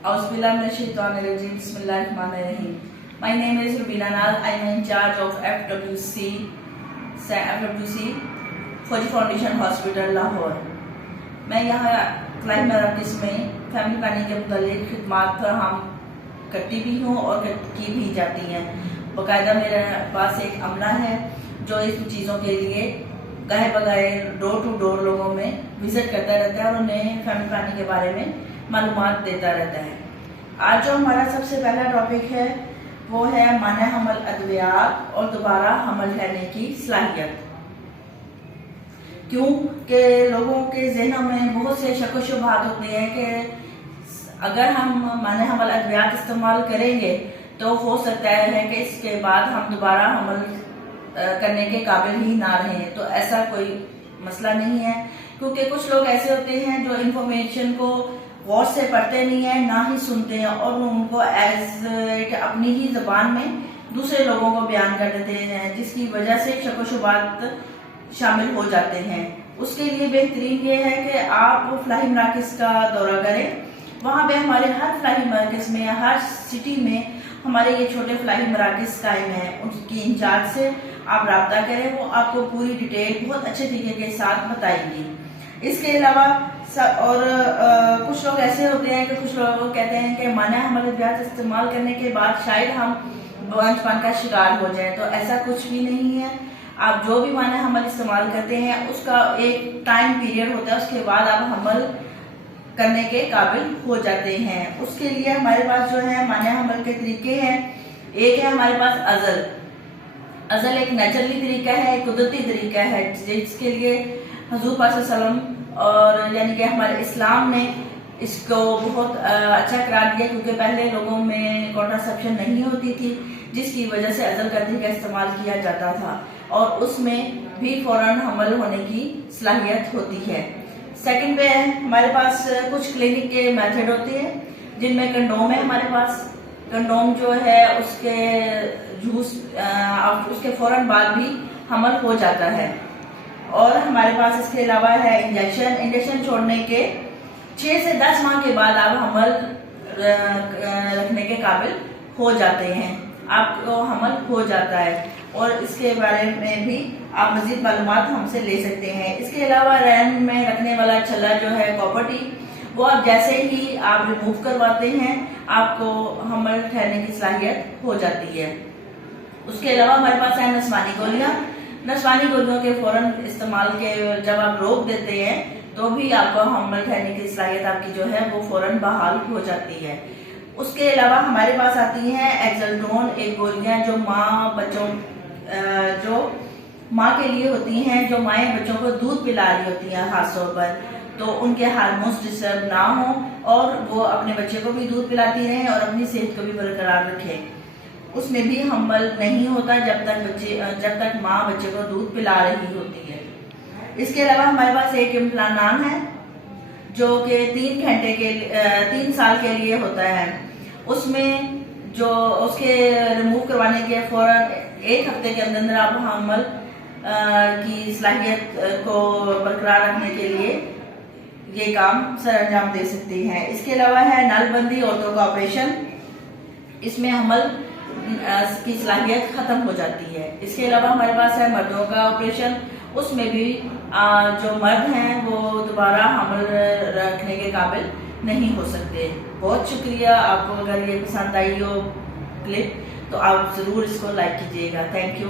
Auzubillahiminash-shaytanir-rajim. Bismillahir-rahmanir-rahim. My name is Rubina Naz. I am in charge of FWC फौजी foundation hospital Lahore. मैं यहाँ climb मराकज़ में family planning के मुतालिक खिदमात फराहम करती भी हूँ और की भी जाती हैं। बाकायदा मेरे पास एक अमला है जो इस चीज़ों के लिए गाहे बगाहे डोर टू डोर लोगों में विजिट करता रहता है और उन्हें फैमिली प्लानिंग के बारे में मालूमात देता रहता है। आज जो हमारा सबसे पहला टॉपिक है वो है माने हमल अद्वियात और दोबारा हमल लेने की सलाहियत। क्योंकि लोगों के ज़हनों में बहुत से शक व शुबहात होते हैं कि अगर हम माने हमल अद्वियात इस्तेमाल करेंगे तो हो सकता है कि इसके बाद हम दोबारा हमल करने के काबिल ही ना रहें। तो ऐसा कोई मसला नहीं है, क्योंकि कुछ लोग ऐसे होते हैं जो इन्फॉर्मेशन को गौर से पढ़ते नहीं है ना ही सुनते हैं और उनको एज अपनी ही ज़बान में दूसरे लोगों को बयान कर देते हैं, जिसकी वजह से शक व शुबहात शामिल हो जाते हैं। उसके लिए बेहतरीन ये है कि आप फलाही मराकज़ का दौरा करें। वहाँ पे हमारे हर फलाही मराकज़ में, हर सिटी में हमारे ये छोटे फलाही मराकज़ कायम हैं। उनकी इंचार्ज से आप रब्ता करें, वो आपको पूरी डिटेल बहुत अच्छे तरीके के साथ बताएंगी। इसके अलावा कुछ लोग ऐसे होते हैं कि कुछ लोग कहते हैं कि माना हमल अद्वियात इस्तेमाल करने के बाद शायद हम बंजपन का शिकार हो जाए। तो ऐसा कुछ भी नहीं है। आप जो भी माना हमल इस्तेमाल करते हैं उसका एक टाइम पीरियड होता है, उसके बाद आप हमल करने के काबिल हो जाते हैं। उसके लिए हमारे पास जो है माना हमल के तरीके हैं। एक है हमारे पास अज़ल एक नेचुरली तरीका है, एक कुदरती तरीका है, जिसके लिए हुज़ूर पाक सल्लल्लाहु अलैहि वसल्लम और यानी कि हमारे इस्लाम ने इसको बहुत अच्छा करार दिया, क्योंकि पहले लोगों में कॉन्ट्रासेप्शन नहीं होती थी, जिसकी वजह से अज़ल का तरीका इस्तेमाल किया जाता था और उसमें भी फौरन हमल होने की सलाहियत होती है। सेकंड पे हमारे पास कुछ क्लिनिक के मेथड होते हैं, जिनमें कंडोम है। हमारे पास कंडोम जो है उसके यूज उसके फौरन बाद भी हमल हो जाता है। और हमारे पास इसके अलावा है इंजेक्शन छोड़ने के 6 से 10 माह के बाद आप हमल रखने के काबिल हो जाते हैं, आपको हमल हो जाता है। और इसके बारे में भी आप मजीद मालूमात हमसे ले सकते हैं। इसके अलावा रैन में रखने वाला छल्ला जो है कॉपर्टी, वो आप जैसे ही आप रिमूव करवाते हैं आपको हमल ठहरने की सलाहियत हो जाती है। उसके अलावा हमारे पास है नस्वानी गोलियां। नस्वानी गोलियों के फौरन इस्तेमाल के जब आप रोक देते हैं तो भी आपको हमल ठहरने की सलाहियत आपकी जो है वो फौरन बहाल हो जाती है। उसके अलावा हमारे पास आती हैं एक्सेल्ट्रोन, एक गोलियां जो माँ के लिए होती हैं, जो माएँ बच्चों को दूध पिला रही होती हैं खास तौर पर, तो उनके हार्मोन्स डिस्टर्ब ना हो और वो अपने बच्चे को भी दूध पिलाती रहें और अपनी सेहत को भी बरकरार रखें। उसमें भी हमल नहीं होता जब तक माँ बच्चे को दूध पिला रही होती है। इसके अलावा हमारे पास एक इम्प्लांट है जो कि 3 साल के लिए होता है। उसमें जो उसके रिमूव करवाने के फौरन 1 हफ्ते के अंदर आप हमल की सलाहियत को बरकरार रखने के लिए ये काम सर अंजाम दे सकते हैं। इसके अलावा है नलबंदी औरतों का ऑपरेशन, इसमें हमल की सलाहियत खत्म हो जाती है। इसके अलावा हमारे पास है मर्दों का ऑपरेशन, उसमें भी जो मर्द हैं वो दोबारा हमल रखने के काबिल नहीं हो सकते। बहुत शुक्रिया। आपको अगर ये पसंद आई हो क्लिप तो आप ज़रूर इसको लाइक कीजिएगा। Thank you.